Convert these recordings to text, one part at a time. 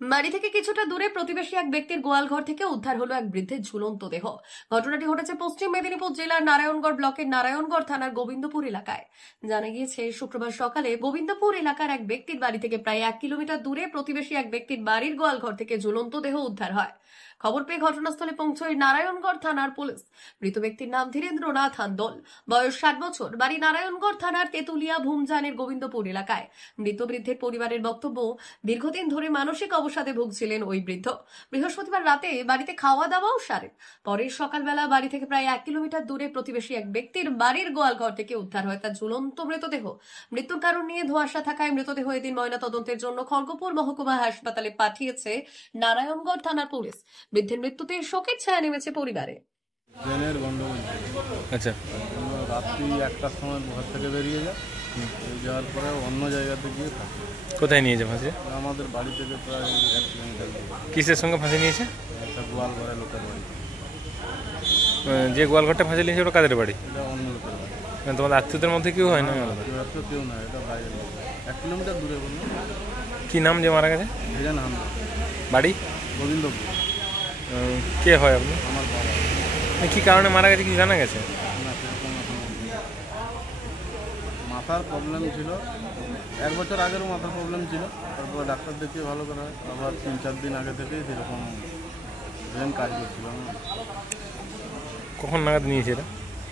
বাড়ি থেকে কিছুটা দূরে প্রতিবেশী এক ব্যক্তির গোয়ালঘর থেকে উদ্ধার হলো এক বৃদ্ধের ঝুলন্ত দেহ। ঘটনাটি ঘটেছে পশ্চিম মেদিনীপুর জেলার নারায়ণগড় ব্লকের নারায়ণগড় থানার গোবিন্দপুর এলাকায়। জানা গিয়েছে, শুক্রবার সকালে গোবিন্দপুর এলাকার এক ব্যক্তির বাড়ি থেকে প্রায় 1 কিলোমিটার দূরে প্রতিবেশী এক ব্যক্তির বাড়ির গোয়ালঘর থেকে ঝুলন্ত দেহ উদ্ধার হয়। খবর পেয়ে ঘটনাস্থলে পৌঁছয় নারায়ণগড় থানার পুলিশ। মৃত ব্যক্তির নাম ধীরেন্দ্রনাথ হান্দল, বয়স 60 বছর, বাড়ি নারায়ণগড় থানার তেতুলিয়া ভূমজানের গোবিন্দপুর এলাকায়। মৃত বৃদ্ধের পরিবারের বক্তব্য, দীর্ঘদিন ধরে মানসিক অবসাদে ভুগছিলেন ওই বৃদ্ধ। বৃহস্পতিবার রাতে বাড়িতে খাওয়া দাওয়াও সারেন। পরের সকালবেলা বাড়ি থেকে প্রায় 1 কিলোমিটার দূরে প্রতিবেশী এক ব্যক্তির বাড়ির গোয়ালঘর থেকে উদ্ধার হয় তার ঝুলন্ত মৃতদেহ। মৃত্যুর কারণ নিয়ে ধোঁয়াশা থাকায় মৃতদেহ এদিন ময়নাতদন্তের জন্য খড়গপুর মহকুমা হাসপাতালে পাঠিয়েছে নারায়ণগড় থানার পুলিশ। বৃদ্ধের মৃত্যুতে শোকের ছায়া নেমেছে পরিবারে। ট্রেনের গন্ডগোল। আচ্ছা, রাত্রি 1টার সময় ঘর থেকে বেরিয়ে যায়, যাওয়ার পরে অন্য জায়গাতে গিয়ে থাকে। কোথায় নিয়ে যায় ফাঁসি? আমাদের বাড়ি থেকে প্রায় 1 কিলোমিটার। কিসের সঙ্গে ফাঁসি নিয়েছে? একটা গোয়ালঘরে লোকের বাড়ি। যে গোয়ালঘরটা ফাঁসি নিয়েছে ওটা কাদের বাড়ি? এটা অন্য লোকের বাড়ি। তোমাদের আত্মীয়দের মধ্যে কেউ হয় না? কেউ না, এটা বাইরে 1 কিলোমিটার দূরে। বলুন, কি নাম যে মারা গেছে? ভেজান হামলা। বাড়ি গোবিন্দপুর। কে হয় আপনি? আমার বাবা। কি কারণে মারা গেছে কি জানা গেছে? না, সেরকম মাথার প্রবলেম ছিল। 1 বছর আগেরও মাথার প্রবলেম ছিল, তারপর ডাক্তার দেখিয়ে ভালো করা হয়। আবার 3-4 দিন আগে থেকেই সেরকম ব্রেন কাজ করছিল না। কখন নাগাদ নিয়েছে এটা?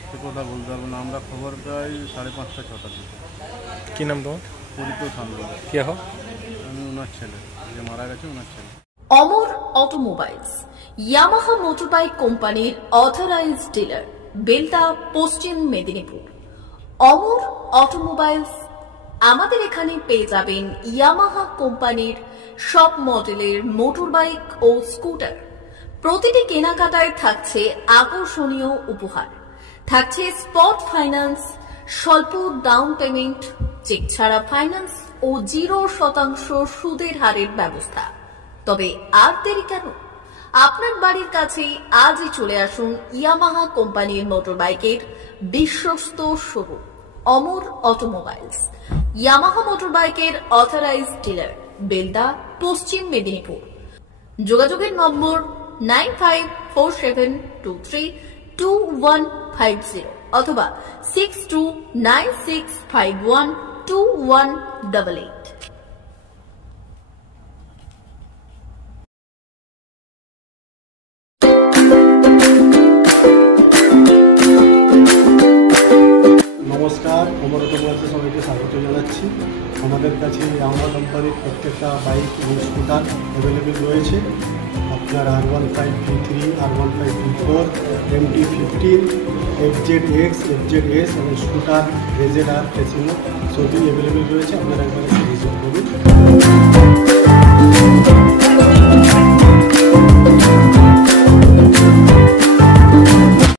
সে কথা বলতে পারবো না, আমরা খবর পাই 5:30-6টার দিকে। কী নাম তোমার? পরিতোষ হান্দল। কে হো? আমি ওনার ছেলে, যে মারা গেছে ওনার ছেলে। অমর অটোমোবাইলস, ইয়ামাহা মোটরবাইক কোম্পানির অথরাইজড ডিলার, বেলদা, পশ্চিম মেদিনীপুর। অমর অটোমোবাইলস, আমাদের এখানে পেয়ে যাবেন ইয়ামাহা কোম্পানির সব মডেলের মোটরবাইক ও স্কুটার। প্রতিটি কেনাকাটায় থাকছে আকর্ষণীয় উপহার, থাকছে স্পট ফাইন্যান্স, স্বল্প ডাউন পেমেন্ট, চেক ছাড়া ফাইন্যান্স ও 0% সুদের হারের ব্যবস্থা। তবে আর দেরি কেন? আপনার বাড়ির কাছেই আজই চলে আসুন ইয়ামাহা কোম্পানির মোটরবাইকের বিশ্বস্ত শোরুম অমর অটোমোবাইলস, ইয়ামাহা মোটরবাইকের অথরাইজড ডিলার, বেলদা, পশ্চিম মেদিনীপুর। যোগাযোগের নম্বর 9547232150 অথবা 6296512188। নমস্কার, অমর অটোমোবাইলসে সবাইকে স্বাগত জানাচ্ছি। আমাদের কাছে ইয়ামাহা কোম্পানির প্রত্যেকটা বাইক এবং স্কুটার অ্যাভেলেবেল রয়েছে। আপনার R15 V3, R15 V4, MT-15, FZX, FZS এবং স্কুটার RZR, ফেসিনো সবই অ্যাভেলেবেল রয়েছে। আপনারা একবার ভিজিট করুন।